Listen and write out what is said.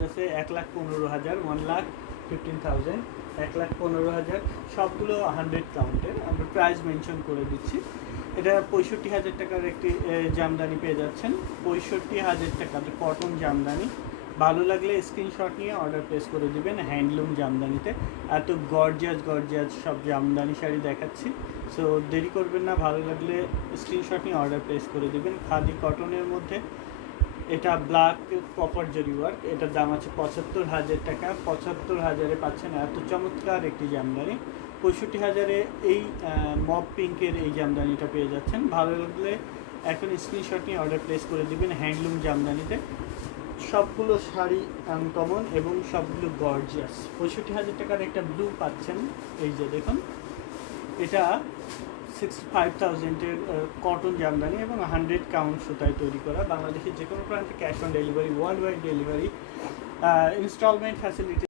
আছে 1,15,000, 1,15,000, 1,15,000, সবগুলো 100 কাউন্টের। আমরা প্রাইস মেনশন করে দিচ্ছি। এটা 65,000 টাকার একটি জামদানি পেয়ে যাচ্ছেন। 65,000 টাকা কটন জামদানি। ভালো লাগলে স্ক্রিনশট নিয়ে অর্ডার প্লেস করে দিবেন। হ্যান্ডলুম জামদানিতে এত গর্জিয়াস সব জামদানি শাড়ি দেখাচ্ছি। সো দেরি করবেন না, ভালো লাগলে স্ক্রিনশট নিয়ে অর্ডার প্লেস করে দিবেন। খাদি কটনের মধ্যে এটা ব্ল্যাক কপার জরি ওয়ার্ক, এটার দাম আছে 75,000 টাকা। 75,000-এ পাচ্ছেন এত চমৎকার একটি জামদানি। 65,000-এ এই মব পিঙ্কের এই জামদানিটা পেয়ে যাচ্ছেন। ভালো লাগলে এখন স্ক্রিনশট নিয়ে অর্ডার প্লেস করে দিবেন। হ্যান্ডলুম জামদানিতে সবগুলো শাড়ি আনকমন এবং সবগুলো গর্জিয়াস। 65,000 টাকার একটা ব্লু পাচ্ছেন, এই যে দেখুন, এটা 65,000-এর কটন জামদানি এবং 100 কাউন্ট সুতায় তৈরি করা। বাংলাদেশের যে কোনো প্রান্তে cash on delivery, worldwide delivery, instalment facility